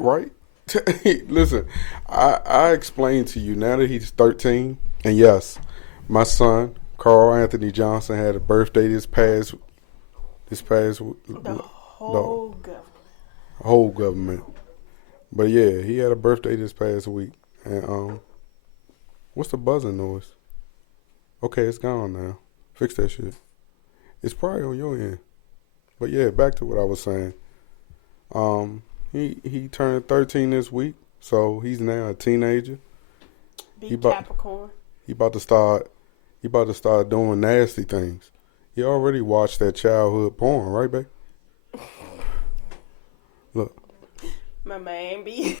Right? Listen, I explained to you now that he's 13, and yes, my son Carl Anthony Johnson had a birthday this past The no, whole government. whole government. But yeah, he had a birthday this past week, and what's the buzzing noise? Okay, it's gone now. Fix that shit. It's probably on your end. But yeah, back to what I was saying. He turned 13 this week, so he's now a teenager. Big Capricorn. He about to start doing nasty things. He already watched that childhood porn, right, babe? Look. My man be.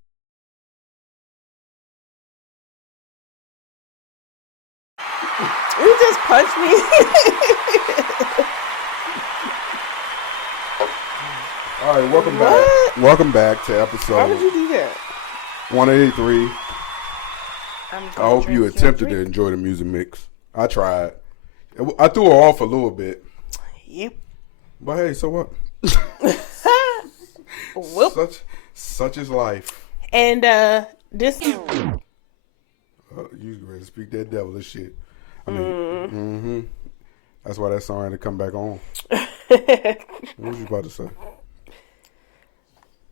You just punched me. All right, welcome back. Welcome back to episode. Why would you do that? 183. I hope you attempted to enjoy the music mix. I tried. I threw her off a little bit. Yep. But hey, so what? Whoop. Such is life. And this. You ready to speak that devilish shit? I mean, that's why that song had to come back on. What was you about to say?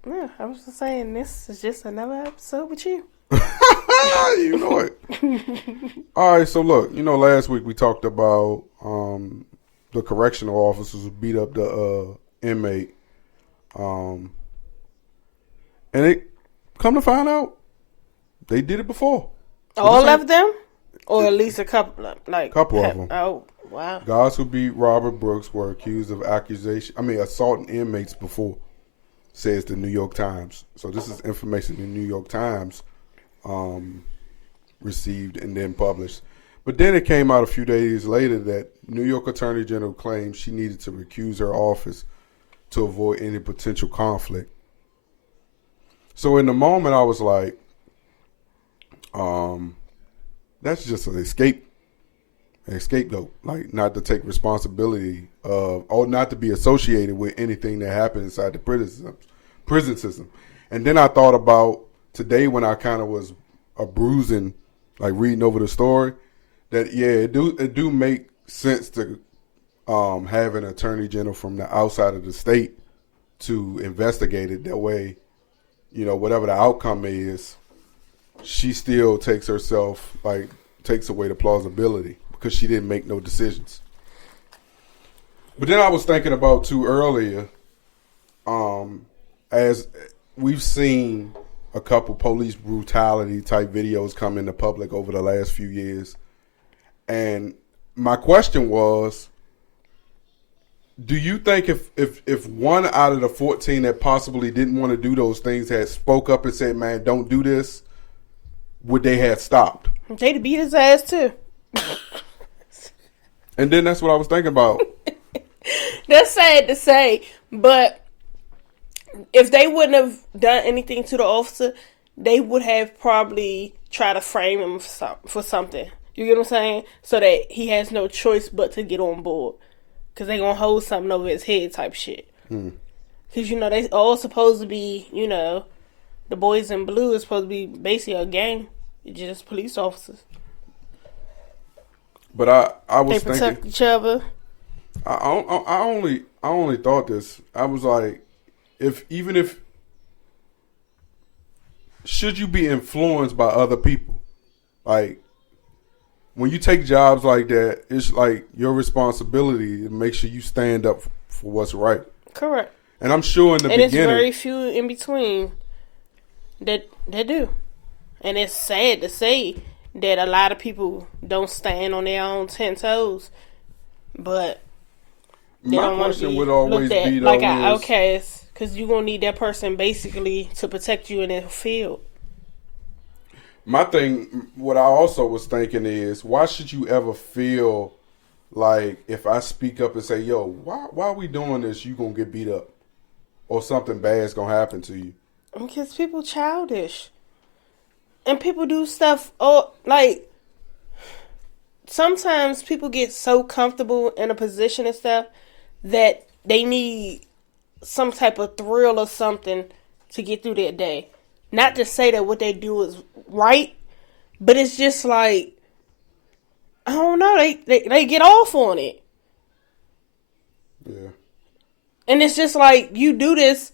Yeah, I was just saying this is just another episode with you. You know it. All right, so look, last week we talked about the correctional officers who beat up the inmate, and it come to find out they did it before. All of them, or at least a couple, of them. Oh, wow! Guys who beat Robert Brooks were accused of assaulting inmates before. Says the New York Times. So this is information the New York Times received and then published. But then it came out a few days later that New York Attorney General claimed she needed to recuse her office to avoid any potential conflict. So in the moment I was like, that's just an scapegoat, like not to take responsibility of, or not to be associated with anything that happened inside the prison system. And then I thought about today when I kind of was bruising, like reading over the story, that it do make sense to have an attorney general from the outside of the state to investigate it. That way, whatever the outcome is, she still takes away the plausibility because she didn't make no decisions. But then I was thinking about too earlier, as we've seen a couple police brutality type videos come into public over the last few years. And my question was, do you think if one out of the 14 that possibly didn't want to do those things had spoke up and said, man, don't do this, would they have stopped? They'd beat his ass too. And then that's what I was thinking about. That's sad to say, but if they wouldn't have done anything to the officer, they would have probably tried to frame him for something. You get what I'm saying? So that he has no choice but to get on board. Because they going to hold something over his head type shit. Because, they all supposed to be, the boys in blue is supposed to be basically a gang. Just police officers. But I was thinking, they protect each other. I only thought this. I was like, even if should you be influenced by other people? Like when you take jobs like that, it's like your responsibility to make sure you stand up for what's right. Correct. And I'm sure in the beginning, it's very few in between that do. And it's sad to say that a lot of people don't stand on their own 10 toes, but they my don't want to question be would always looked at be like an outcast, because you're going to need that person basically to protect you in the field. My thing, what I also was thinking is, why should you ever feel like if I speak up and say, yo, why are we doing this, you going to get beat up or something bad's going to happen to you? Because people childish. And people do stuff, sometimes people get so comfortable in a position and stuff that they need some type of thrill or something to get through their day. Not to say that what they do is right, but it's just like, I don't know, they get off on it. Yeah. And it's just like, you do this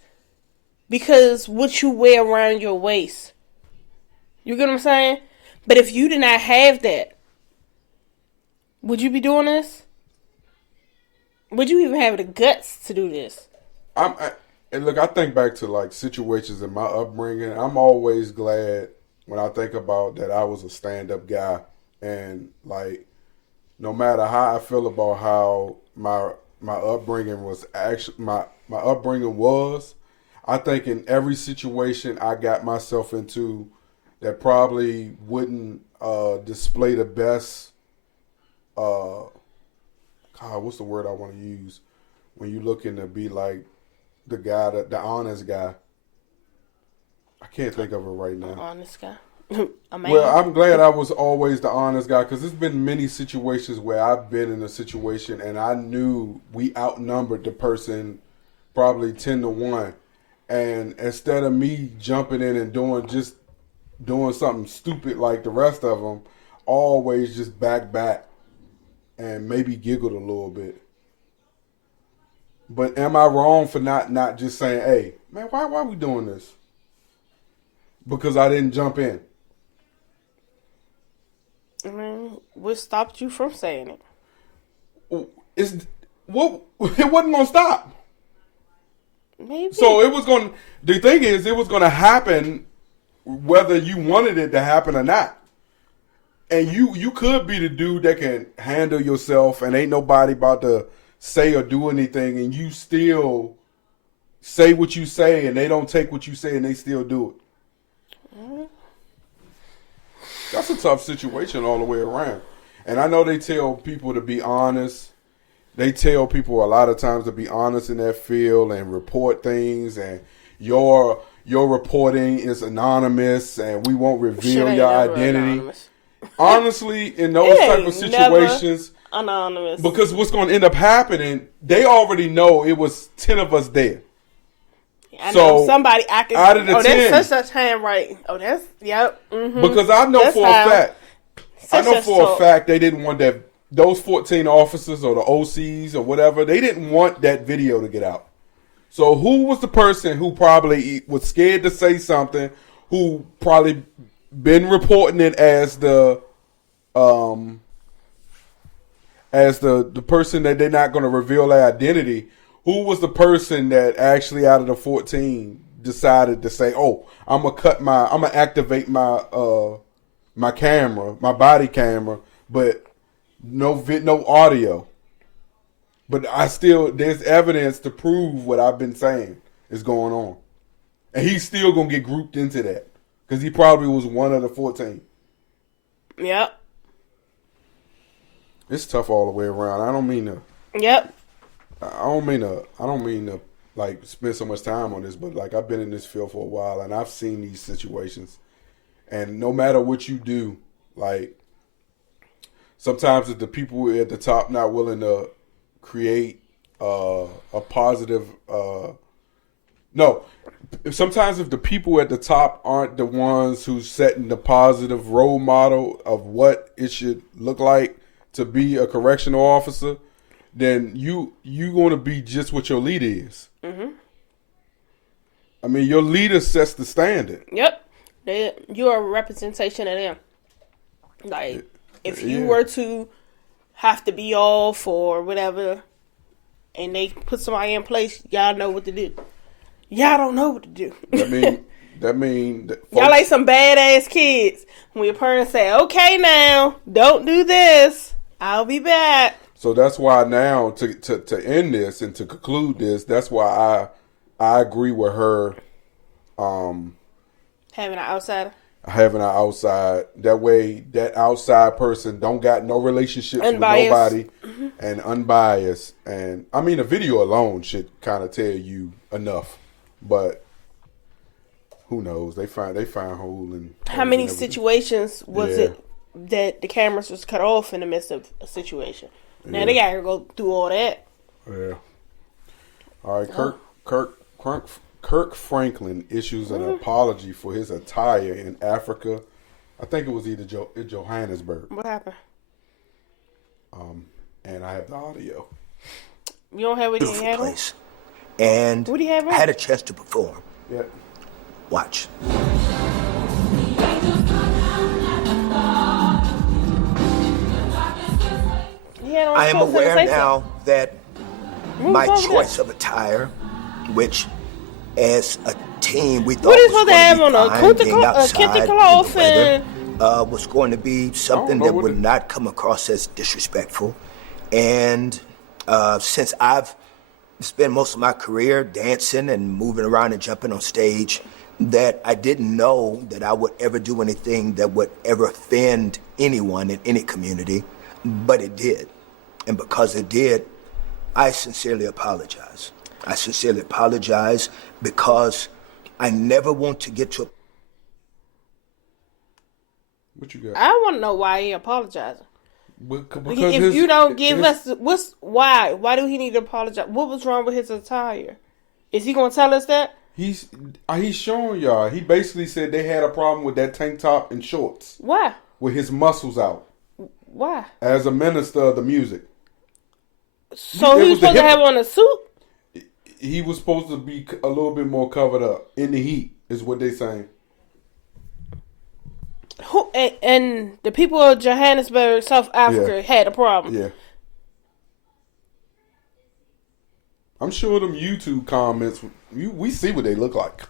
because what you wear around your waist. You get what I'm saying? But if you did not have that, would you be doing this? Would you even have the guts to do this? And look, I think back to like situations in my upbringing. I'm always glad when I think about that I was a stand-up guy, and like no matter how I feel about how my upbringing was actually my upbringing was, I think in every situation I got myself into that probably wouldn't display the best. God, what's the word I want to use when you looking to be like the guy, the honest guy? I can't think of it right now. Honest guy. Well, I'm glad I was always the honest guy, because there's been many situations where I've been in a situation and I knew we outnumbered the person probably 10-1. And instead of me jumping in and doing something stupid like the rest of them, always just back and maybe giggled a little bit. But am I wrong for not just saying, hey, man, why are we doing this? Because I didn't jump in. I mean, what stopped you from saying it? It wasn't gonna stop. Maybe. So it was going. The thing is, it was going to happen whether you wanted it to happen or not. And you could be the dude that can handle yourself, and ain't nobody about to say or do anything, and you still say what you say, and they don't take what you say, and they still do it. That's a tough situation all the way around. And I know they tell people to be honest. They tell people a lot of times to be honest in that field and report things, and your reporting is anonymous, and we won't reveal your identity. Anonymous. Honestly, in those type of situations, anonymous. Because what's going to end up happening, they already know it was 10 of us there. I know somebody acting out of the 10. That's such handwriting. Oh, that's yep. Mm-hmm. Because I know for a fact they didn't want that. Those 14 officers or the OCs or whatever, they didn't want that video to get out. So who was the person who probably was scared to say something, who probably been reporting it as the person that they're not going to reveal their identity? Who was the person that actually out of the 14 decided to say, "Oh, I'm gonna activate my camera, my body camera, but no audio." But there's evidence to prove what I've been saying is going on, and he's still gonna get grouped into that because he probably was one of the 14. Yep. It's tough all the way around. I don't mean to. Yep. I don't mean to like spend so much time on this, but like I've been in this field for a while and I've seen these situations, and no matter what you do, like sometimes if the people at the top not willing to create a positive, sometimes if the people at the top aren't the ones who's setting the positive role model of what it should look like to be a correctional officer, then you going to be just what your leader is. Mm-hmm. I mean, your leader sets the standard. Yep. You're a representation of them. Like, if you were to have to be off or whatever, and they put somebody in place, y'all know what to do. Y'all don't know what to do. That mean y'all like some badass kids. When your parents say, "Okay, now don't do this. I'll be back." So that's why now to end this and to conclude this, that's why I agree with her. Having an outsider. Having an outside. That way, that outside person don't got no relationships unbiased. with nobody, and unbiased. And I mean, a video alone should kind of tell you enough. But who knows? They find hole in. How many situations was it that the cameras was cut off in the midst of a situation? Now they gotta go through all that. Yeah. All right, Kirk Franklin issues an apology for his attire in Africa. I think it was either Johannesburg. What happened? And I have the audio. You don't have any Beautiful place. And what do you have on? I had a chance to perform. Yeah. Watch. I am aware now that my choice of attire, which as a team we thought was going to be fine, being outside in the weather, was going to be something that would not come across as disrespectful. And since I've spent most of my career dancing and moving around and jumping on stage, that I didn't know that I would ever do anything that would ever offend anyone in any community, but it did. And because it did, I sincerely apologize. I sincerely apologize because I never want to get to a... What you got? I want to know why he apologizing. Because if you don't give us why do he need to apologize? What was wrong with his attire? Is he going to tell us that? He's showing y'all. He basically said they had a problem with that tank top and shorts. Why? With his muscles out. Why? As a minister of the music. So he was supposed to have on a suit? He was supposed to be a little bit more covered up in the heat, is what they saying. Who and the people of Johannesburg, South Africa, had a problem. Yeah. I'm sure them YouTube comments, we see what they look like.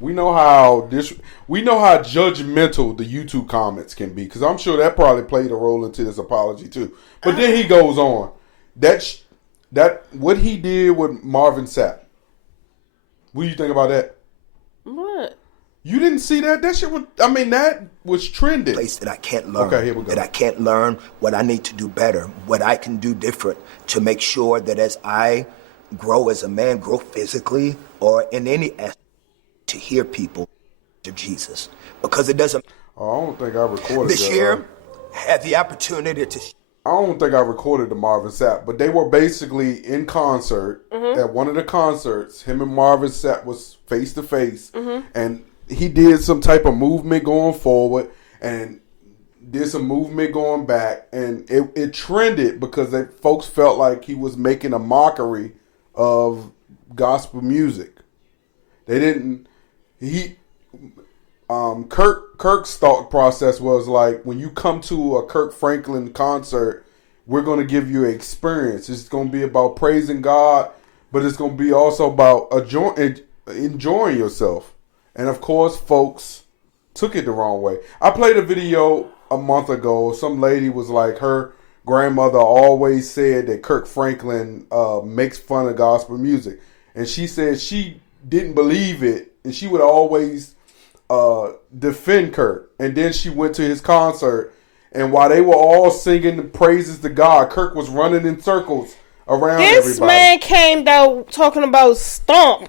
We know how judgmental the YouTube comments can be, because I'm sure that probably played a role into this apology too. But then he goes on. That what he did with Marvin Sapp. What do you think about that? What? You didn't see that? That shit was, that was trending. Place that I can't learn. Okay, here we go. That I can't learn what I need to do better, what I can do different to make sure that as I grow as a man, grow physically or in any aspect, to hear people of Jesus. Because it doesn't... Oh, I don't think I recorded this year, had the opportunity to... I don't think I recorded the Marvin Sapp, but they were basically in concert at one of the concerts. Him and Marvin Sapp was face to face, and he did some type of movement going forward and did some movement going back, and it trended because folks felt like he was making a mockery of gospel music. They didn't. Kirk's thought process was like, when you come to a Kirk Franklin concert, we're going to give you an experience. It's going to be about praising God, but it's going to be also about enjoying yourself. And of course, folks took it the wrong way. I played a video a month ago. Some lady was like, her grandmother always said that Kirk Franklin makes fun of gospel music. And she said she didn't believe it, and she would always defend Kirk. And then she went to his concert, and while they were all singing the praises to God, Kirk was running in circles around everybody. This man came down talking about stomp.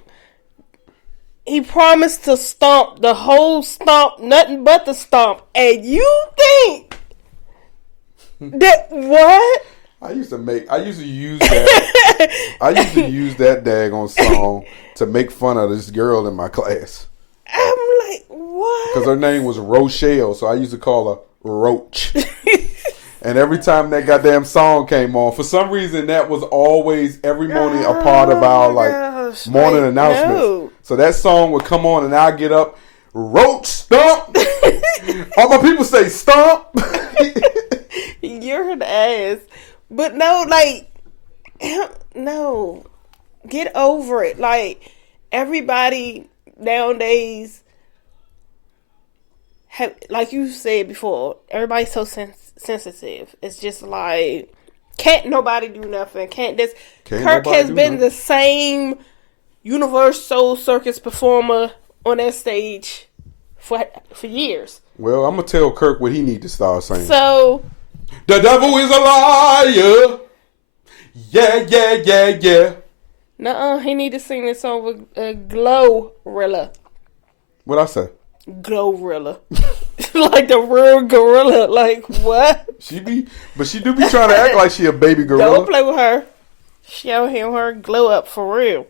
He promised to stomp the whole stomp, nothing but the stomp. And you think that what? I used to use that. I used to use that daggone song to make fun of this girl in my class. I'm like, what? Because her name was Rochelle, so I used to call her Roach. And every time that goddamn song came on, for some reason, that was always every morning a part of our morning announcements. No. So that song would come on, and I'd get up, Roach stomp. All my people say stomp. You're an ass. But no, no. Get over it. Like, everybody nowadays have, like you said before, everybody's so sensitive. It's just like, can't nobody do nothing. Kirk has been the same Universal Soul Circus performer on that stage for years. Well, I'm gonna tell Kirk what he need to start saying. So, the devil is a liar. Yeah, yeah, yeah, yeah. Nuh-uh, he need to sing this song with Glorilla. What'd I say? Glorilla. Like the real gorilla. Like, what? She do be trying to act like she a baby gorilla. Don't play with her. She out here with her glow up for real.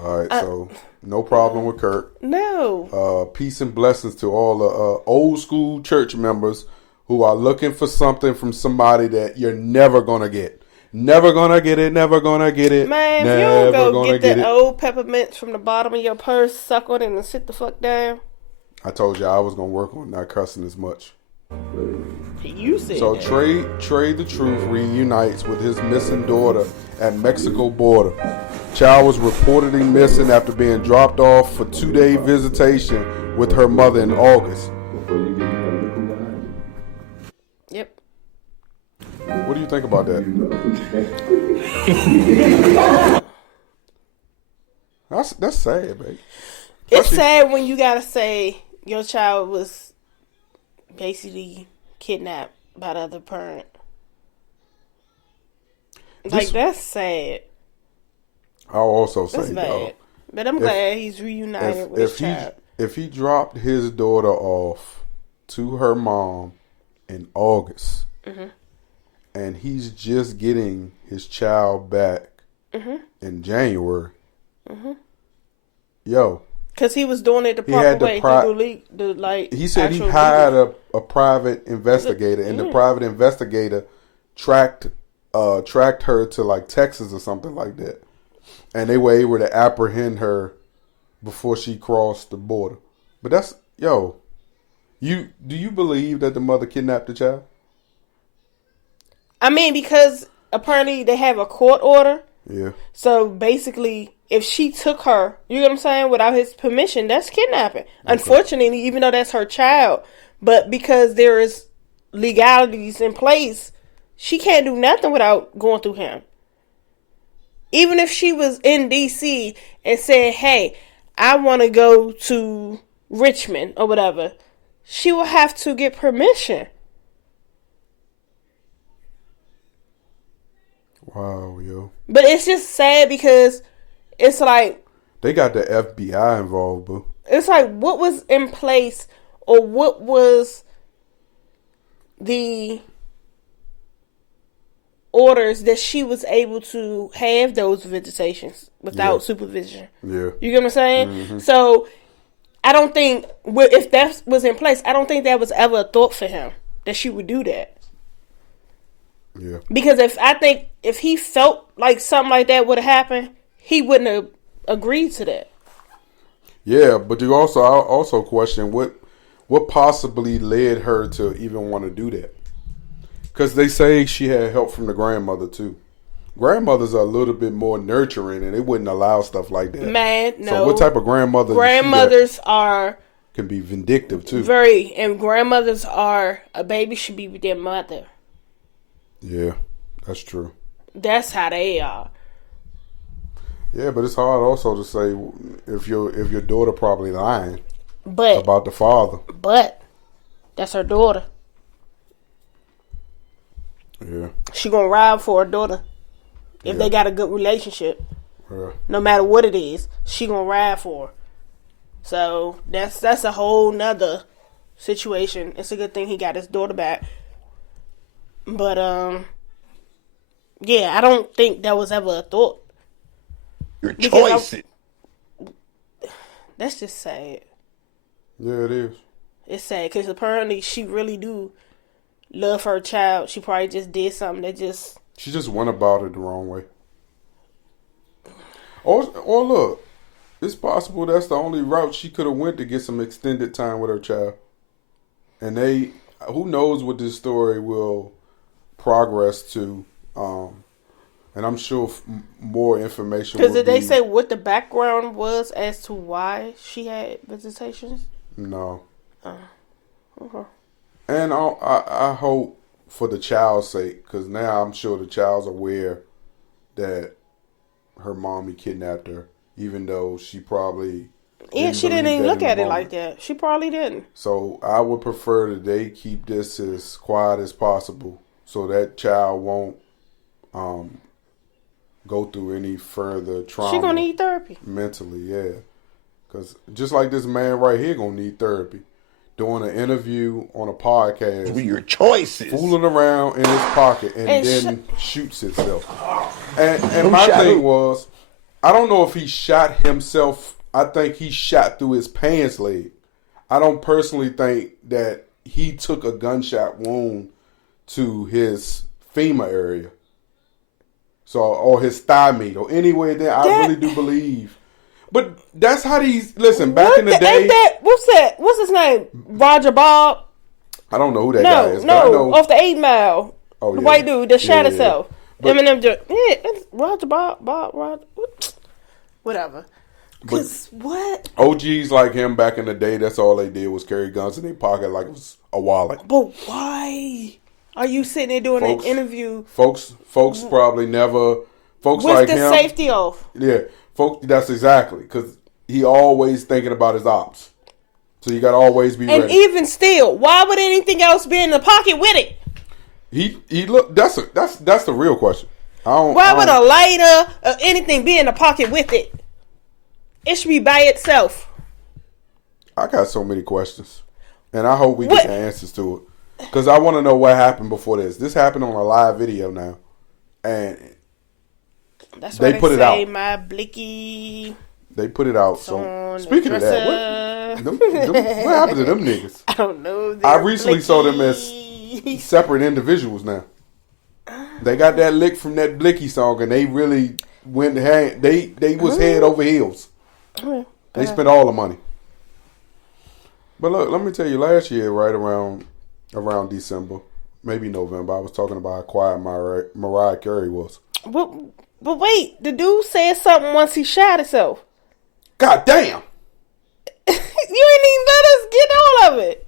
All right, so No problem with Kirk. No. Peace and blessings to all the old school church members who are looking for something from somebody that you're never going to get. Never going to get it, never going to get it. Man, if you don't go get the old peppermints from the bottom of your purse, suck on it, and sit the fuck down. I told you I was going to work on not cussing as much. You said so that. Trae the Truth reunites with his missing daughter at Mexico border. Child was reportedly missing after being dropped off for 2-day visitation with her mother in August. Yep. What do you think about that? That's sad, babe. It's sad when you gotta say your child was basically kidnapped by the other parent. Like, that's sad. I'll also say, that's bad. But I'm glad he's reunited with his child. If he dropped his daughter off to her mom in August, and he's just getting his child back in January, yo. Because he was doing it the proper way. He said he hired a private investigator, and the private investigator tracked her to like Texas or something like that, and they were able to apprehend her before she crossed the border. But that's do you believe that the mother kidnapped the child? I mean, because apparently they have a court order. Yeah. So basically, if she took her, you know what I'm saying, without his permission, that's kidnapping. Okay. Unfortunately, even though that's her child, but because there is legalities in place, she can't do nothing without going through him. Even if she was in D.C. and said, hey, I want to go to Richmond or whatever, she will have to get permission. Wow, yo. But it's just sad because it's like... They got the FBI involved, boo. It's like, what was in place or what was the orders that she was able to have those visitations without supervision? Yeah. You get what I'm saying? So, I don't think, if that was in place, I don't think that was ever a thought for him, that she would do that. Yeah. Because if he felt like something like that would have happened, he wouldn't have agreed to that. Yeah, but I also question what possibly led her to even want to do that. Because they say she had help from the grandmother too. Grandmothers are a little bit more nurturing, and they wouldn't allow stuff like that. Man, no. So what type of grandmother? Grandmothers can be vindictive too. And grandmothers are, a baby should be with their mother. Yeah, that's true. That's how they are. Yeah, but it's hard also to say if your daughter probably lying about the father. But that's her daughter. Yeah. She gonna ride for her daughter if they got a good relationship. Yeah. No matter what it is, she gonna ride for her. So that's a whole nother situation. It's a good thing he got his daughter back. But yeah, I don't think that was ever a thought. Your choice. That's just sad. Yeah, it is. It's sad because apparently she really do love her child. She probably just did something that just... She just went about it the wrong way. Or look, it's possible that's the only route she could have went to get some extended time with her child. And who knows what this story will progress to, and I'm sure more information. Because did they say what the background was as to why she had visitations? No. Okay. And I hope for the child's sake, because now I'm sure the child's aware that her mommy kidnapped her, even though she probably... Yeah, she didn't even look at it like that. She probably didn't. So I would prefer that they keep this as quiet as possible, so that child won't go through any further trauma. She gonna need therapy. Mentally, yeah. Because just like this man right here gonna need therapy. Doing an interview on a podcast. With your choices. Fooling around in his pocket and then shoots himself. And my thing was, I don't know if he shot himself. I think he shot through his pants leg. I don't personally think that he took a gunshot wound to his femur area. So, or his thigh meat, or anywhere there. I really do believe. But that's how these, listen, back in the day. What's his name? Roger Bob? I don't know who that guy is. No, off the 8 Mile. Oh, the yeah. white dude that shot himself. But, Eminem it's Roger Bob, whatever. Because what? OGs like him back in the day, that's all they did was carry guns in their pocket like it was a wallet. But why are you sitting there doing an interview? Folks probably never. Folks with like the him. Safety off. Yeah, folks. That's exactly because he always thinking about his ops. So you got to always be ready. And even still, why would anything else be in the pocket with it? He look. That's the real question. Why would a lighter or anything be in the pocket with it? It should be by itself. I got so many questions, and I hope we get the answers to it because I want to know what happened before this. This happened on a live video now, and that's why they put it out. My blicky. They put it out. So speaking of that, what happened to them niggas? I don't know. I recently saw them as separate individuals now. They got that lick from that Blicky song, and they really went hand. They was head over heels. They spent all the money. But look, let me tell you, last year, right around December, maybe November, I was talking about how quiet Mariah Carey was. But wait, the dude said something once he shot himself. God damn! You ain't even let us get all of it.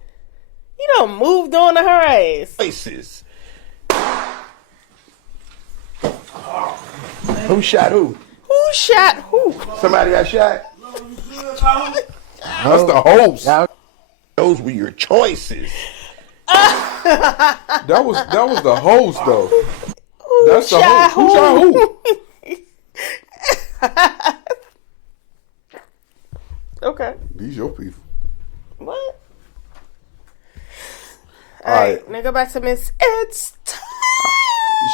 You done moved on to her ass. Places. Who shot who? Who shot who? Somebody got shot? That's the host. Those were your choices. That was the host though. That's the host. Who shot who? Okay. These your people. What? All right. Now go back to Miss It's Time.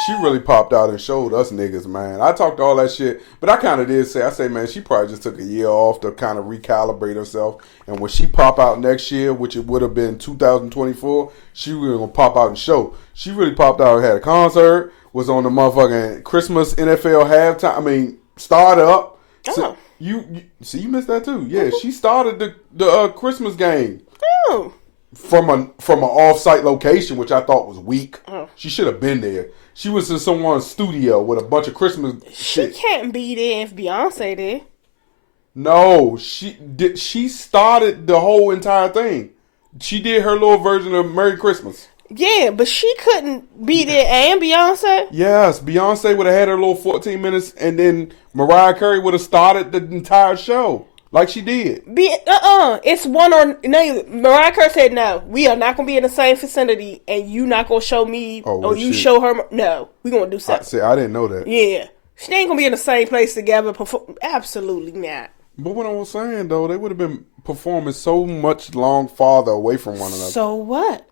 She really popped out and showed us niggas, man. I talked all that shit, but I kind of did say, man, she probably just took a year off to kind of recalibrate herself. And when she pop out next year, which it would have been 2024, she really gonna pop out and show. She really popped out, had a concert, was on the motherfucking Christmas NFL halftime. I mean, started up. Oh. So you missed that too. Yeah, she started the Christmas game. Oh. From an off-site location, which I thought was weak. Oh. She should have been there. She was in someone's studio with a bunch of Christmas shit. She can't be there if Beyonce did. No, she started the whole entire thing. She did her little version of Merry Christmas. Yeah, but she couldn't be there and Beyonce? Yes, Beyonce would have had her little 14 minutes, and then Mariah Carey would have started the entire show. Like she did. It's one or no. Mariah Carey said no. We are not gonna be in the same vicinity, and you not gonna show me or you show her. No, we gonna do something. I didn't know that. Yeah, she ain't gonna be in the same place together. Absolutely not. But what I was saying though, they would have been performing so much farther away from one another. So what?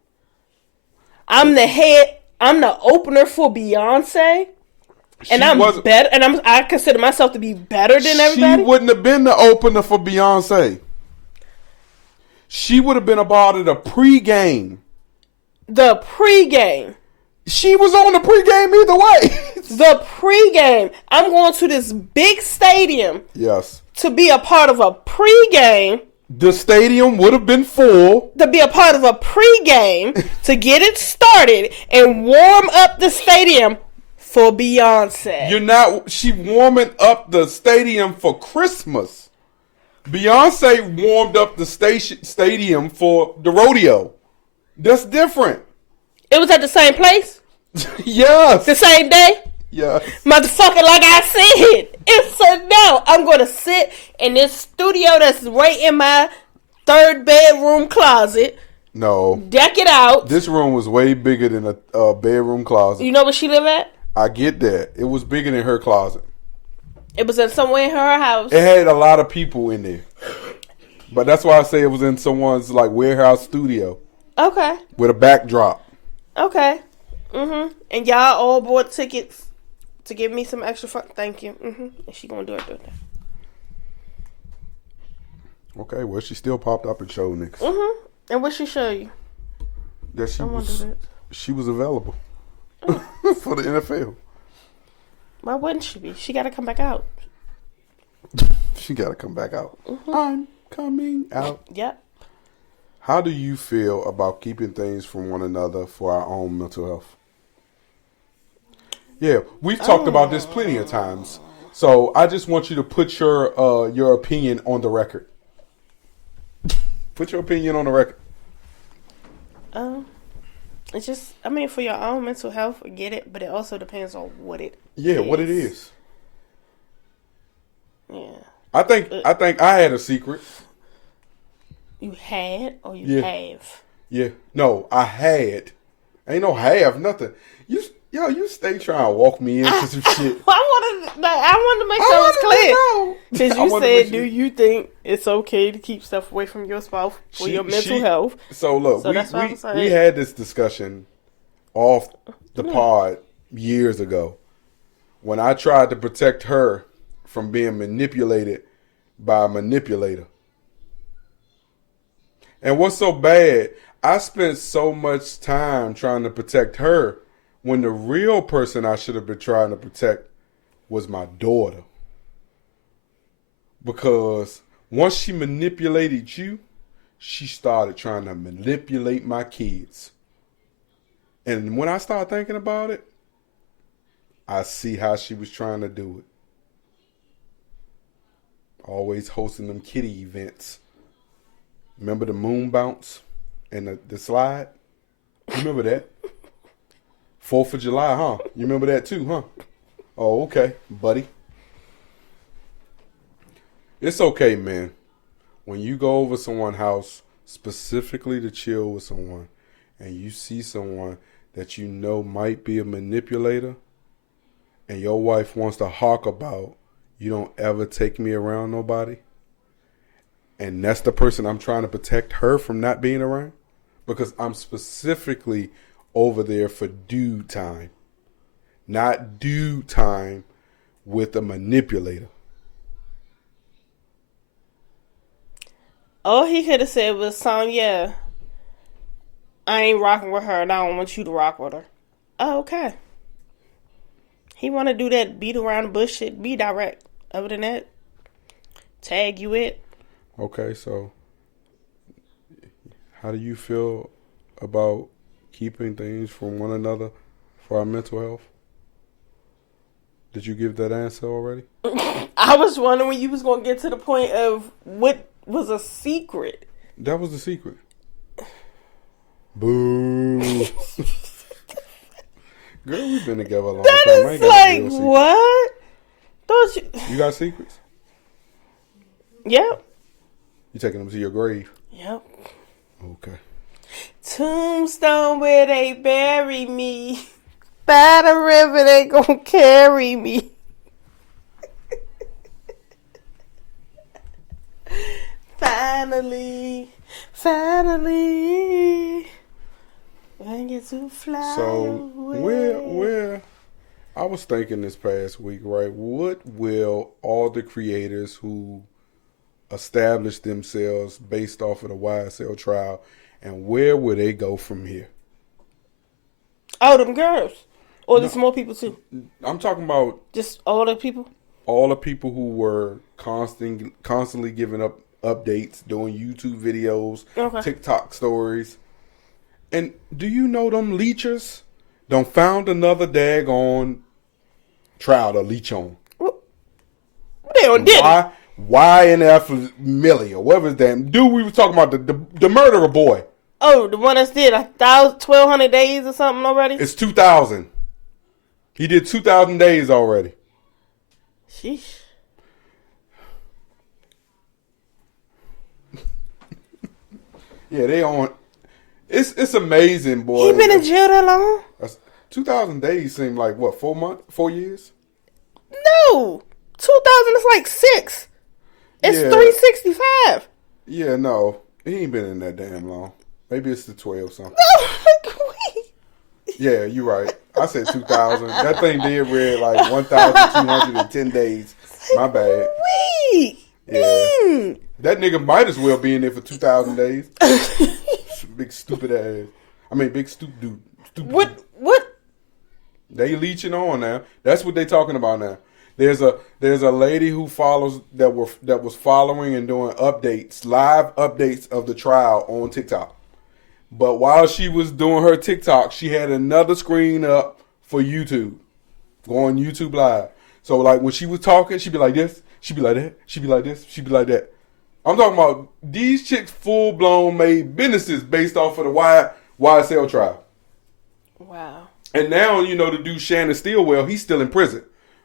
I'm the opener for Beyonce. And I'm better, and I consider myself to be better than everybody. She wouldn't have been the opener for Beyonce. She would have been a part of the pregame. The pregame. She was on the pregame either way. The pregame. I'm going to this big stadium. Yes. To be a part of a pregame. The stadium would have been full. To be a part of a pregame to get it started and warm up the stadium. For Beyonce. She warming up the stadium for Christmas. Beyonce warmed up the stadium for the rodeo. That's different. It was at the same place? Yes. The same day? Yes. Motherfucker, like I said, it's a no. I'm going to sit in this studio that's right in my 3rd bedroom closet. No. Deck it out. This room was way bigger than a bedroom closet. You know where she live at? I get that. It was bigger than her closet. It was in somewhere in her house. It had a lot of people in there. But that's why I say it was in someone's like warehouse studio. Okay. With a backdrop. Okay. And y'all all bought tickets to give me some extra fun. Thank you. And she gonna do it. Okay, well, she still popped up and showed niggas. Mm-hmm. And what she show you? That she was available for the NFL. Why wouldn't she be? She got to come back out. She got to come back out. Mm-hmm. I'm coming out. Yep. How do you feel about keeping things from one another for our own mental health? Yeah, we've talked about this plenty of times. So I just want you to put your opinion on the record. Put your opinion on the record. It's just, I mean, for your own mental health, I get it, but it also depends on what it is. What it is. Yeah. I think I had a secret. You had or you have? Yeah. No, I had. Ain't no have, nothing. You stay trying to walk me into some shit. I wanted to make sure it's clear. Because you said, do you think it's okay to keep stuff away from your spouse for your mental health? So look, we had this discussion off the pod years ago when I tried to protect her from being manipulated by a manipulator. And what's so bad, I spent so much time trying to protect her when the real person I should have been trying to protect was my daughter. Because once she manipulated you, she started trying to manipulate my kids. And when I started thinking about it, I see how she was trying to do it. Always hosting them kiddie events. Remember the moon bounce and the slide? You remember that? 4th of July, huh? You remember that too, huh? Oh, okay, buddy. It's okay, man. When you go over someone's house, specifically to chill with someone, and you see someone that you know might be a manipulator, and your wife wants to hawk about, you don't ever take me around nobody, and that's the person I'm trying to protect her from not being around, because I'm specifically over there for due time, not due time with a manipulator. All he could have said was, Sonya, I ain't rocking with her and I don't want you to rock with her. Oh, okay. He want to do that beat around the bush shit, be direct. Other than that, tag you it. Okay, so how do you feel about keeping things from one another for our mental health? Did you give that answer already? I was wondering when you was going to get to the point of what was a secret. That was the secret. Boo. Girl, we've been together a long time. That is like, what? Don't you? You got secrets? Yep. You taking them to your grave? Yep. Okay. Tombstone where they bury me. By the river they gonna carry me. Finally, I get to fly away. Where I was thinking this past week, right? What will all the creators who established themselves based off of the YSL trial, and where will they go from here? Oh, them girls. Or there's more people too? I'm talking about just all the people? All the people who were constantly giving up updates, doing YouTube videos, TikTok stories. And do you know them leechers done found another daggone trial to leech on? Well, they done did it. YNF Millie or whatever his damn dude we was talking about, the murderer boy. Oh, the one that did 1,200 days or something already? It's 2,000. He did 2,000 days already. Sheesh. Yeah, they on. It's amazing, boy. He been in jail that long? 2,000 days seem like what? 4 months? 4 years? No, 2,000 is like 6. It's 365. Yeah, no, he ain't been in that damn long. Maybe it's the 12 something. No, like wait. Yeah, you're right. I said 2,000. That thing did read like 1,210 days. My bad. Wait. Yeah. That nigga might as well be in there for 2,000 days. Big stupid ass. I mean, big stupid dude. What? They leeching on now. That's what they talking about now. There's a lady who follows that was following and doing live updates of the trial on TikTok. But while she was doing her TikTok, she had another screen up for YouTube, going YouTube live. So like when she was talking, she'd be like this, she'd be like that, she'd be like this, she'd be like that. I'm talking about these chicks full blown made businesses based off of the YSL trial. Wow. And now, you know, the dude Shannon Steelwell, he's still in prison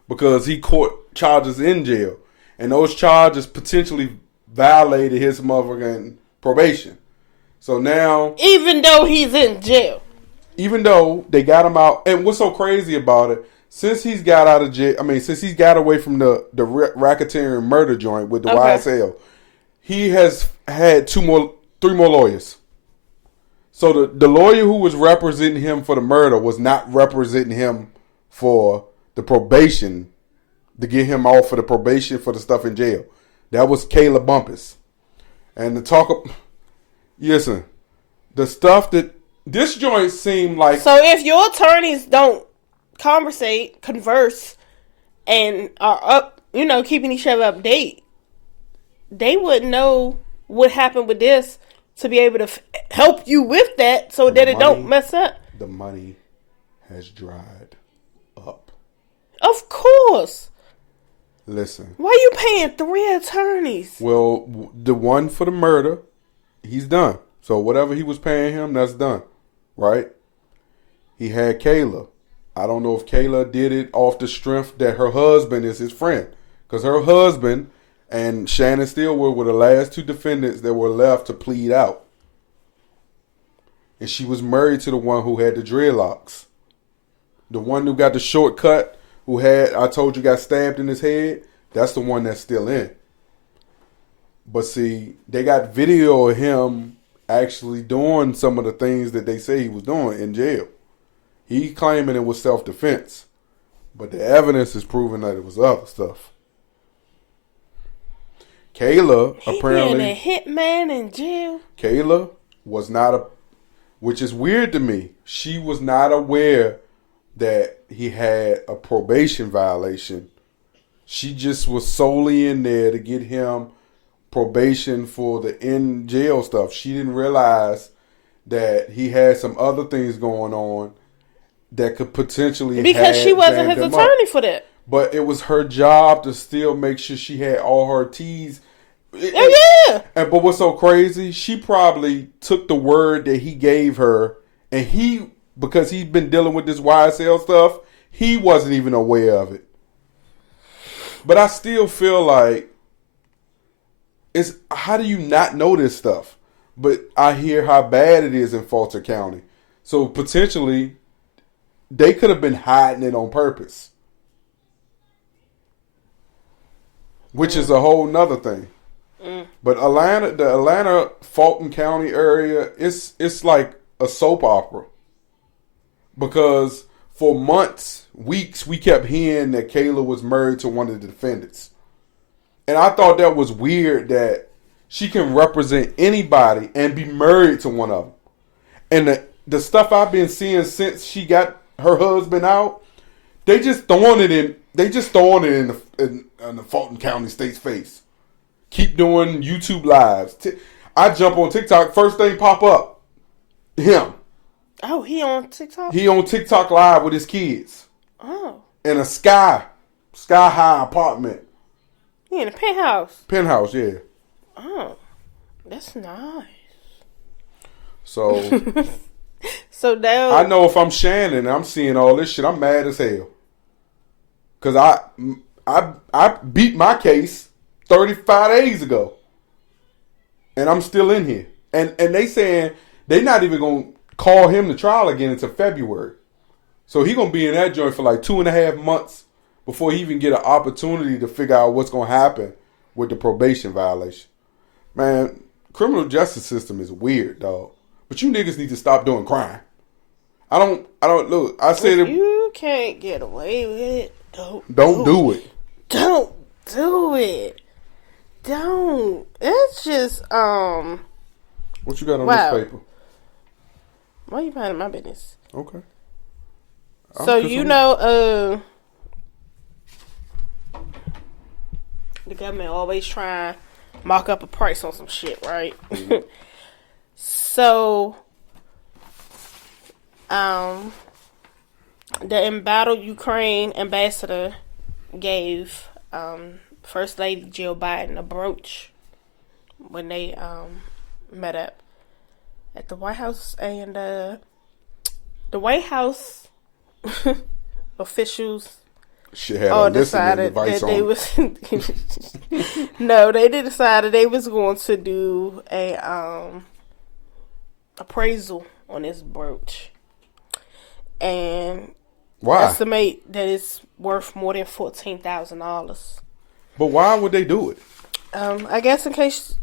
because he caught charges in jail. And those charges potentially violated his motherfucking probation. So now... Even though he's in jail. Even though they got him out. And what's so crazy about it, since he's got out of jail, since he's got away from the racketeering murder joint with the YSL, he has had 3 more lawyers. So the lawyer who was representing him for the murder was not representing him for the probation, to get him off for the probation for the stuff in jail. That was Kayla Bumpus. And listen, the stuff that this joint seemed like... So if your attorneys don't converse, and are up, keeping each other update, they wouldn't know what happened with this to be able to help you with that so that it don't mess up. The money has dried up. Of course. Listen. Why are you paying 3 attorneys? Well, the one for the murder, he's done. So whatever he was paying him, that's done. Right? He had Kayla. I don't know if Kayla did it off the strength that her husband is his friend. Because her husband and Shannon Steelwell were the last 2 defendants that were left to plead out. And she was married to the one who had the dreadlocks. The one who got the shortcut, I told you got stabbed in his head, that's the one that's still in. But see, they got video of him actually doing some of the things that they say he was doing in jail. He claiming it was self-defense. But the evidence is proving that it was other stuff. Kayla, apparently... He being a hitman in jail? Kayla was not which is weird to me. She was not aware that he had a probation violation. She just was solely in there to get him probation for the in jail stuff. She didn't realize that he had some other things going on that could potentially because she wasn't his attorney for that. But it was her job to still make sure she had all her T's. Yeah. But what's so crazy, she probably took the word that he gave her, and because he's been dealing with this YSL stuff, he wasn't even aware of it. But I still feel like how do you not know this stuff? But I hear how bad it is in Fulton County. So potentially they could have been hiding it on purpose. Which is a whole nother thing. But the Atlanta Fulton County area, it's like a soap opera. Because for months, weeks, we kept hearing that Kayla was married to one of the defendants. And I thought that was weird that she can represent anybody and be married to one of them. And the stuff I've been seeing since she got her husband out, they just throwing it in the Fulton County State's face. Keep doing YouTube lives. I jump on TikTok, first thing pop up, him. Oh, he on TikTok? He on TikTok live with his kids. Oh. In a sky high apartment. He in a penthouse. Penthouse, yeah. Oh, that's nice. So, so now I know if I'm Shannon and I'm seeing all this shit, I'm mad as hell. Cause I beat my case 35 days ago, and I'm still in here. And they saying they not even gonna call him to trial again until February. So he gonna be in that joint for like 2.5 months before he even get an opportunity to figure out what's gonna happen with the probation violation. Man, criminal justice system is weird, dog. But you niggas need to stop doing crime. I don't look. I say that you can't get away with it. Don't do it. Don't do it. don't. It's just What you got on this paper? Why are you minding my business? Okay. So you know, the government always try to mock up a price on some shit, right? Mm-hmm. So, the embattled Ukraine ambassador gave First Lady Jill Biden a brooch when they met up at the White House, and the White House officials decided that they was no, they decided they was going to do a appraisal on this brooch, and estimate that it's worth more than $14,000. But why would they do it? I guess in case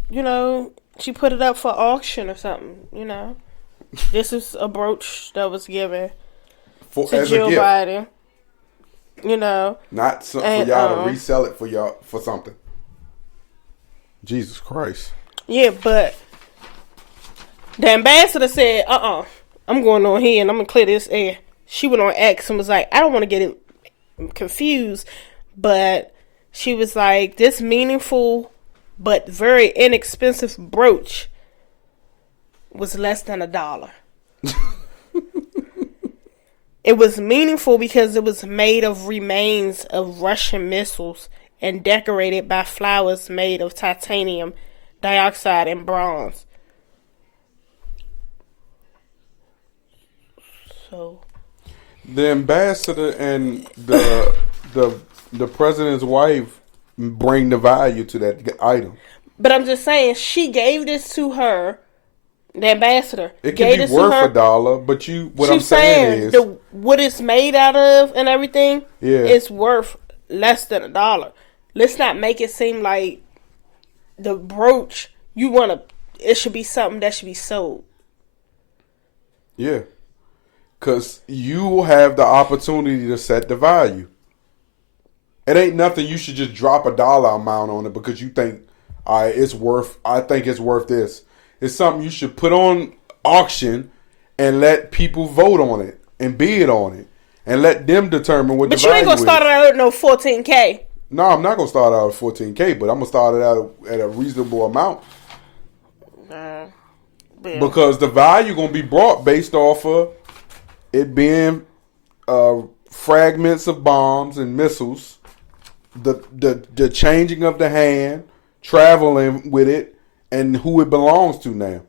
she put it up for auction or something. This is a brooch that was given to Jill Biden. Not for y'all to resell it for something. Jesus Christ. Yeah, but the ambassador said, I'm going on here and I'm going to clear this air. She went on X and was like, I don't want to get it confused, but she was like, this meaningful but very inexpensive brooch was less than $1. It was meaningful because it was made of remains of Russian missiles and decorated by flowers made of titanium dioxide and bronze. So the ambassador and the president's wife bring the value to that item. But I'm just saying, she gave this to her. The ambassador. It can be worth $1, but what I'm saying is what it's made out of and everything. Yeah, it's worth less than $1. Let's not make it seem like the brooch it should be something that should be sold. Yeah, because you have the opportunity to set the value. It ain't nothing you should just drop a dollar amount on it because you think, I think it's worth this. It's something you should put on auction and let people vote on it and bid on it and let them determine what the value is. But you ain't going to start it out at no $14K. No, I'm not going to start out at $14K, but I'm going to start it out at a reasonable amount. Because the value going to be brought based off of it being fragments of bombs and missiles, the changing of the hand, traveling with it, and who it belongs to now.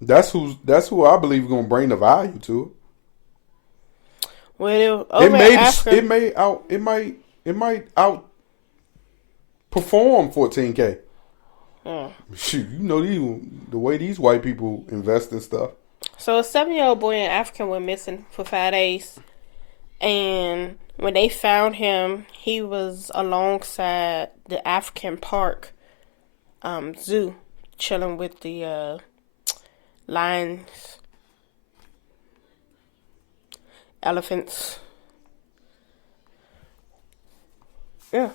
That's who I believe is gonna bring the value to it. Well, it might outperform $14K. Shoot, the way these white people invest in stuff. So a 7-year-old boy in Africa went missing for 5 days, and when they found him, he was alongside the African Park zoo, chilling with the lions, elephants. Yeah.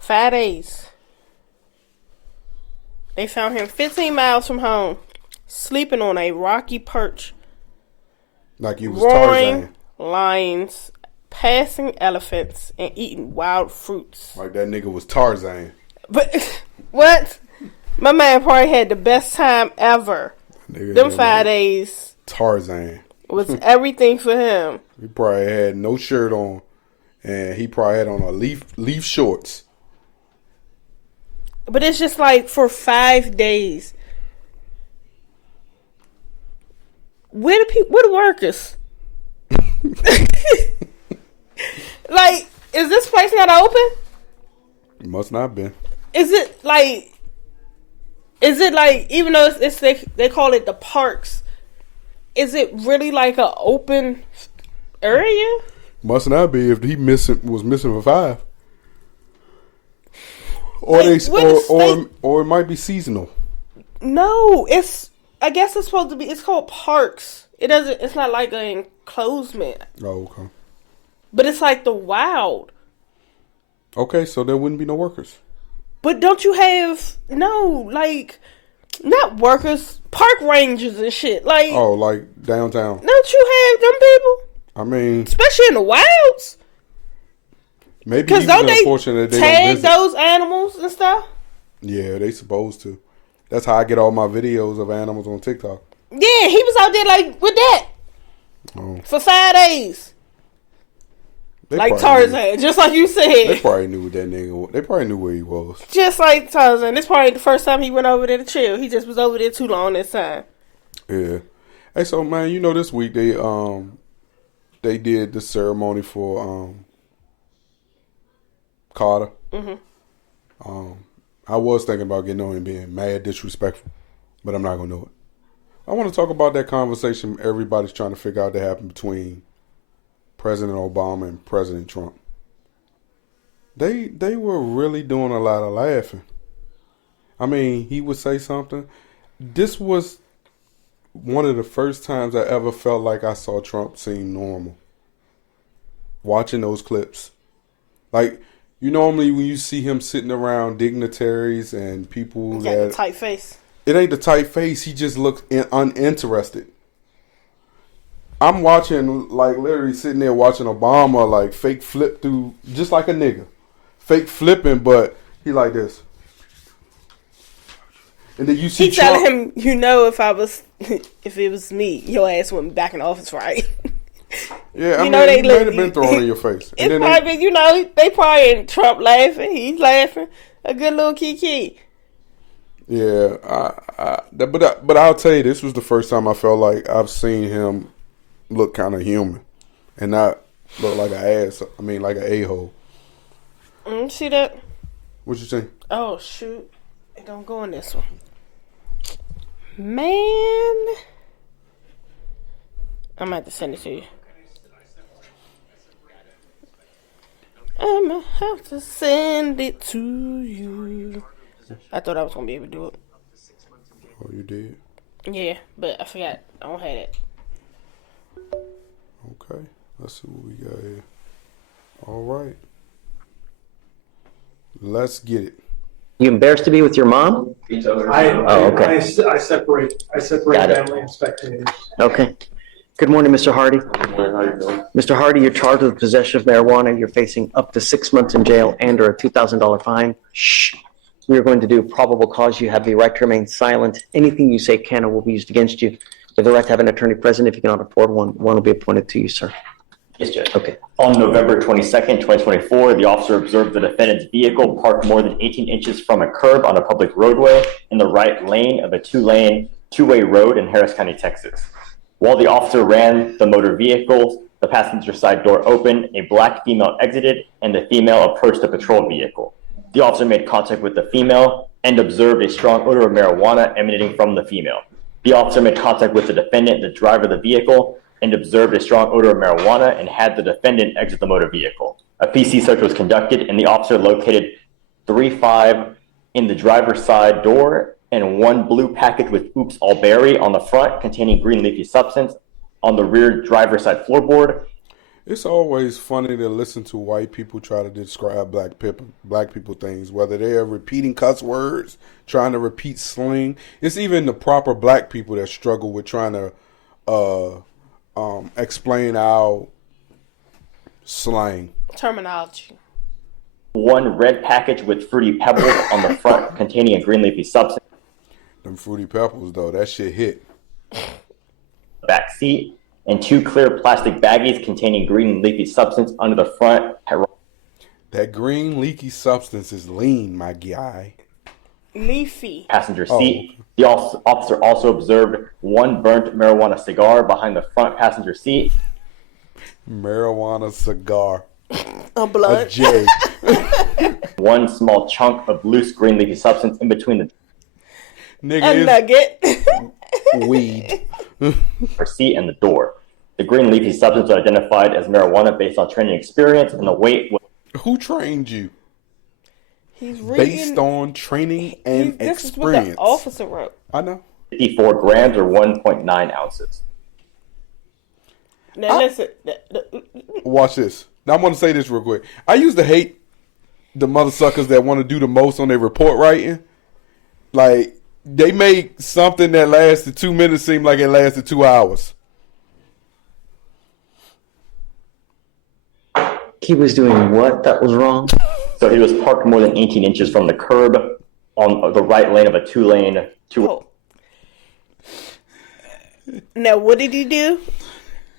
5 days. They found him 15 miles from home, sleeping on a rocky perch. Like he was roaring Tarzan. Lions, passing elephants, and eating wild fruits. Like that nigga was Tarzan. But what? My man probably had the best time ever. Them 5 days. Tarzan. Was everything for him. He probably had no shirt on, and he probably had on a leaf shorts. But it's just like for 5 days. Where the workers? Like, is this place not open? It must not have been. Is it like, even though they call it the parks, is it really like an open area? Must not be if he was missing for 5. Or or it might be seasonal. No, I guess it's supposed to be. It's called parks. It's not like an enclosement. Oh, okay. But it's like the wild. Okay, so there wouldn't be no workers. But don't you have not workers, park rangers and shit? Like downtown. Don't you have them people? I mean, especially in the wilds. Maybe because don't they tag those animals and stuff? Yeah, they supposed to. That's how I get all my videos of animals on TikTok. Yeah, he was out there with that for 5 days. Like Tarzan, just like you said. They probably knew what that nigga was. They probably knew where he was. Just like Tarzan. This probably the first time he went over there to chill. He just was over there too long this time. Yeah. Hey, so man, this week they did the ceremony for Carter. Mm-hmm. I was thinking about getting on and being mad disrespectful, but I'm not gonna do it. I want to talk about that conversation everybody's trying to figure out that happened between President Obama and President Trump. They were really doing a lot of laughing. I mean, he would say something. This was one of the first times I ever felt like I saw Trump seem normal. Watching those clips. Like, normally when you see him sitting around dignitaries and people that... a tight face. It ain't the tight face. He just looks uninterested. I'm watching, literally sitting there watching Obama, fake flip through, just like a nigga. Fake flipping, but he like this. And then you see he telling him, if it was me, your ass wouldn't be back in the office, right? Yeah, they might have been thrown in your face. It's probably, they probably Trump laughing, he's laughing, a good little kiki. Yeah, but I'll tell you, this was the first time I felt like I've seen him look kind of human and not look like like an a-hole. See that? What you think? Oh, shoot. It don't go in this one. Man. I'm going to have to send it to you. I'm going to have to send it to you. I thought I was going to be able to do it. Oh, you did? Yeah, but I forgot. I don't have it. Okay. Let's see what we got here. All right. Let's get it. You embarrassed to be with your mom? Okay. I separate family and spectators. Okay. Good morning, Mr. Hardy. Good morning. How you doing? Mr. Hardy, you're charged with possession of marijuana. You're facing up to 6 months in jail and or a $2,000 fine. Shh. We are going to do probable cause. You have the right to remain silent. Anything you say can or will be used against you. You have the right to have an attorney present. If you cannot afford one will be appointed to you, sir. Yes, Judge. Okay. On November 22nd, 2024, the officer observed the defendant's vehicle parked more than 18 inches from a curb on a public roadway in the right lane of a two-way road in Harris County, Texas. While the officer ran the motor vehicle, the passenger side door opened, a black female exited, and the female approached the patrol vehicle. The officer made contact with the female and observed a strong odor of marijuana emanating from the female. The officer made contact with the defendant, the driver of the vehicle, and observed a strong odor of marijuana and had the defendant exit the motor vehicle. A PC search was conducted and the officer located 3.5 in the driver's side door and one blue package with Oops All Berry on the front containing green leafy substance on the rear driver's side floorboard. It's always funny to listen to white people try to describe black people things, whether they're repeating cuss words, trying to repeat slang. It's even the proper black people that struggle with trying to explain our slang terminology. One red package with Fruity Pebbles on the front containing a green leafy substance. Them Fruity Pebbles, though, that shit hit. Back seat, and two clear plastic baggies containing green leafy substance under the front. That green leaky substance is lean, my guy. Leafy. Passenger seat. Oh. The officer also observed one burnt marijuana cigar behind the front passenger seat. Marijuana cigar. A blunt. A J. One small chunk of loose green leafy substance in between the nugget. Weed. Seat and the door. The green leafy substance was identified as marijuana based on training experience, and the weight was... Who trained you? He's reading, based on training and this experience. Is what the officer wrote. I know. 54 grams or 1.9 ounces. Now listen. Watch this. Now I'm going to say this real quick. I used to hate the mother suckers that want to do the most on their report writing. Like, they make something that lasted 2 minutes seem like it lasted 2 hours. He was doing what that was wrong? So he was parked more than 18 inches from the curb on the right lane of a two-lane. Now, what did he do?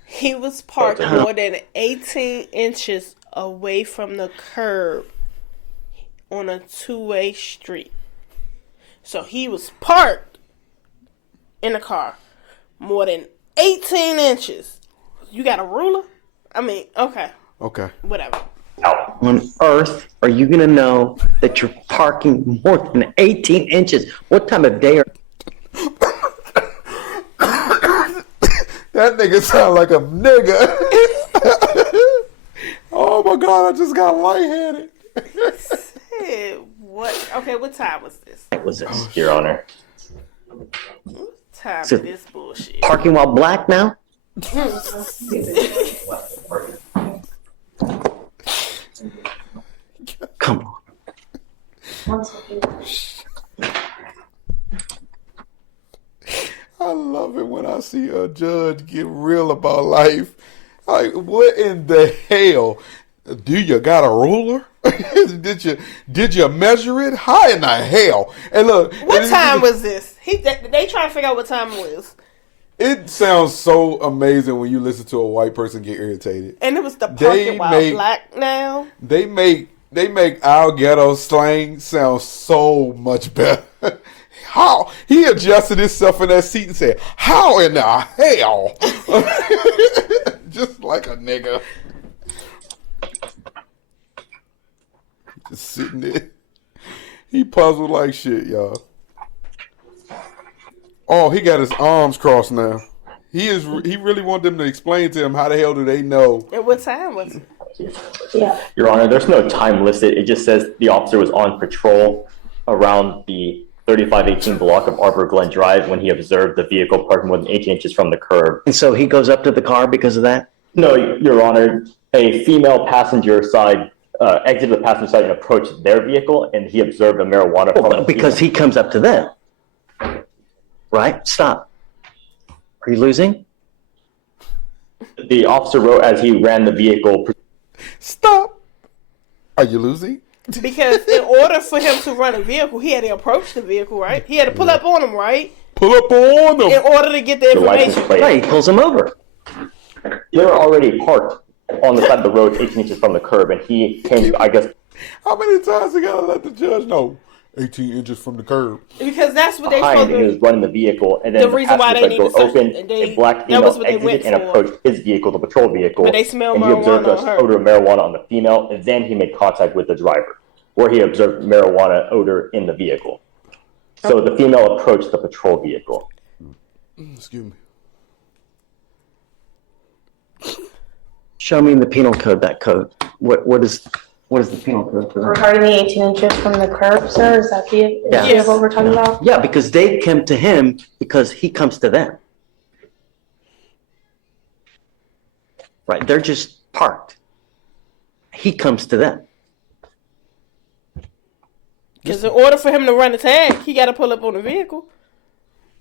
He was parked more than 18 inches away from the curb on a two-way street. So he was parked in a car more than 18 inches. You got a ruler? I mean, okay. Okay. Whatever. How on earth are you going to know that you're parking more than 18 inches? What time of day are... That nigga sound like a nigga. Oh my God, I just got lightheaded. What? Okay, what time was this? What was this? Your Honor. What time So- is this bullshit? Parking while black now? Come on. I love it when I see a judge get real about life. Like, what in the hell? Do you got a ruler? did you measure it? How in the hell? And look, What time was this? They trying to figure out what time it was. It sounds so amazing when you listen to a white person get irritated. And it was the parking while black now. They make our ghetto slang sound so much better. How he adjusted himself in that seat and said, "How in the hell?" Just like a nigga. Just sitting there. He puzzled like shit, y'all. Oh, he got his arms crossed now. He really want them to explain to him how the hell do they know. And what time was it? Yeah. Your Honor, there's no time listed. It just says the officer was on patrol around the 3518 block of Arbor Glen Drive when he observed the vehicle parked more than 18 inches from the curb. And so he goes up to the car because of that? No, Your Honor, a female passenger side exited the passenger side and approached their vehicle, and he observed a marijuana from the Because he comes up to them. Right? Stop. Are you losing? The officer wrote as he ran the vehicle. Stop. Are you losing? Because in order for him to run a vehicle, he had to approach the vehicle, right? He had to pull up on him, right? Pull up on them. In order to get the license information. plate. Right, he pulls him over. They were already parked on the side of the road 18 inches from the curb, and he came, I guess. How many times you gotta let the judge know? 18 inches from the curb. Because that's what they Behind, supposed and he to was running the vehicle, and then The reason why they passenger needed side door such- opened, they- a black that female was what they exited went and for. approached his vehicle, the patrol vehicle. But they smelled and he observed marijuana an on her. odor of marijuana on the female, and then he made contact with the driver, where he observed marijuana odor in the vehicle. So the female approached the patrol vehicle. Excuse me. Show me in the penal code that code. What is the penal code for that? Regarding the 18 inches from the curb, sir, is that Yes. what we're talking about? Yeah, because they come to him because he comes to them. Right, they're just parked. He comes to them. Because in order for him to run the tag, he got to pull up on the vehicle.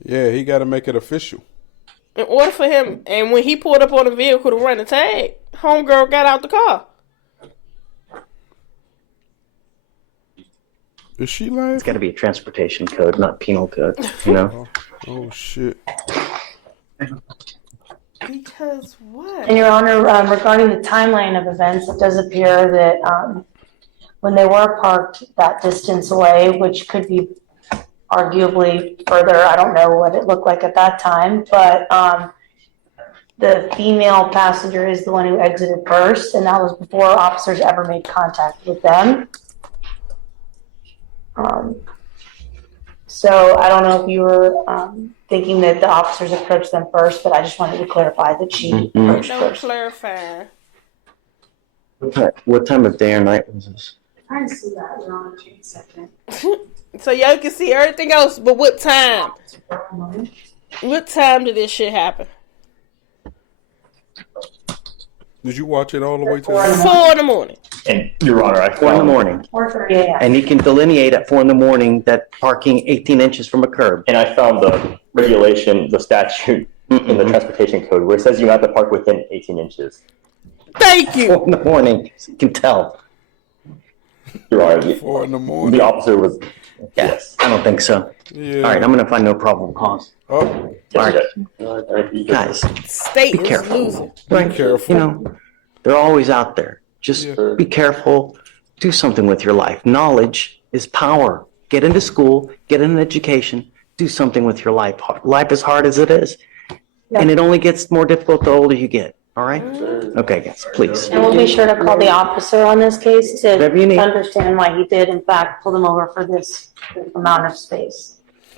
Yeah, he got to make it official. In order for him, and when he pulled up on the vehicle to run the tag, homegirl got out the car. Is she lying? It's got to be a transportation code, not penal code, you know? Oh, shit. Because what? And Your Honor, regarding the timeline of events, it does appear that when they were parked that distance away, which could be arguably further, I don't know what it looked like at that time, but the female passenger is the one who exited first, and that was before officers ever made contact with them. So I don't know if you were thinking that the officers approached them first, but I just wanted to clarify that she approached No first. clarifying. What time of day or night was this? Trying to see that, Your Honor, give me a second. So y'all can see everything else, but what time? What time did this shit happen? Did you watch it all the way to 4 in the morning. And Your Honor, I 4 in the found morning. 4:30 a.m. And he can delineate at 4 in the morning that parking 18 inches from a curb. and I found the regulation, the statute in the transportation code where it says you have to park within 18 inches. Thank you. 4 in the morning, you can tell. Your Honor, 4 in the morning. the officer was, yes. I don't think so. Yeah. All right, I'm going to find no probable cause. Oh, All right, guys, State be is careful. losing. Right? careful. You know, they're always out there. Just Yeah. be careful. Do something with your life. Knowledge is power. Get into school, get an education, do something with your life. Life is hard as it is. And it only gets more difficult the older you get. All right? Okay, guys, please. And we'll be sure to call the officer on this case to Whatever you need. understand why he did, in fact, pull them over for this amount of space.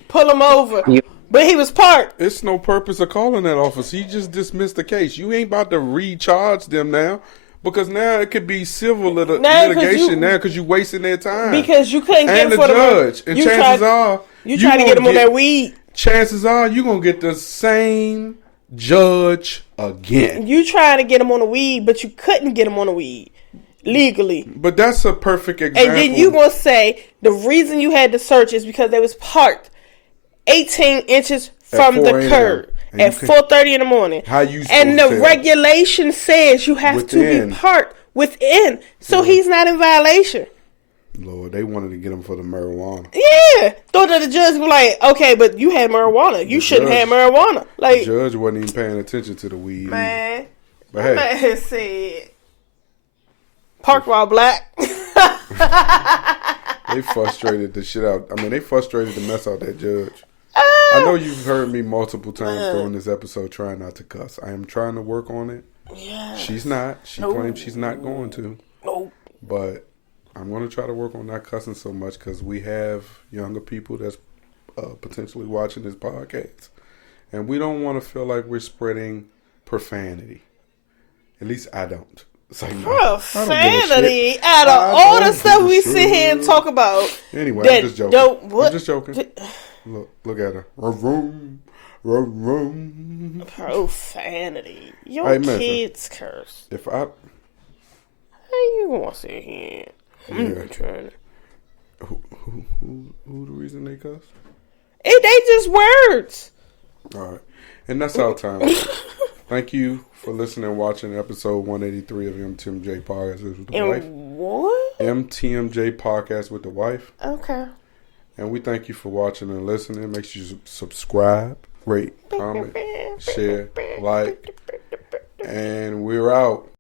Pull him over. But he was parked. it's no purpose of calling that officer. He just dismissed the case. You ain't about to recharge them now. Because now it could be civil litigation now because you wasting their time. Because you couldn't get and him the for judge. And chances are you trying to get him on that weed. Chances are you're going to get the same judge again. You trying to get him on the weed, but you couldn't get him on the weed legally. But that's a perfect example. And then you going to say the reason you had to search is because they was parked 18 inches from the 4 a.m. curb And at 4:30 in the morning. How you and the supposed to tell? regulation says you have to Within. be parked within. So he's not in violation. Lord, they wanted to get him for the marijuana. Yeah. Thought that the judge was like, okay, but you had marijuana. You shouldn't have marijuana. The Like, judge wasn't even paying attention to the weed. man. But hey, Man said, park while black. they frustrated the shit out. I mean, they frustrated the mess out that judge. I know you've heard me multiple times during this episode trying not to cuss. I am trying to work on it. Yeah. She's not. She claims she's not going to. No. But I'm going to try to work on not cussing so much because we have younger people that's potentially watching this podcast. And we don't want to feel like we're spreading profanity. At least I don't. It's like, Profanity out of all the stuff we sit here and talk about. Anyway, that I'm just joking. what? I'm just joking. Look at her. Vroom, vroom. Profanity. Your Hey, listen. kids curse. If I... How you gonna sit here? Yeah. Trying to... Who the reason they cuss? They just words. All right. And that's our time. Thank you for listening and watching episode 183 of MTMJ Podcast with the Wife. What? MTMJ Podcast with the Wife. Okay. And we thank you for watching and listening. Make sure you subscribe, rate, comment, share, like. And we're out.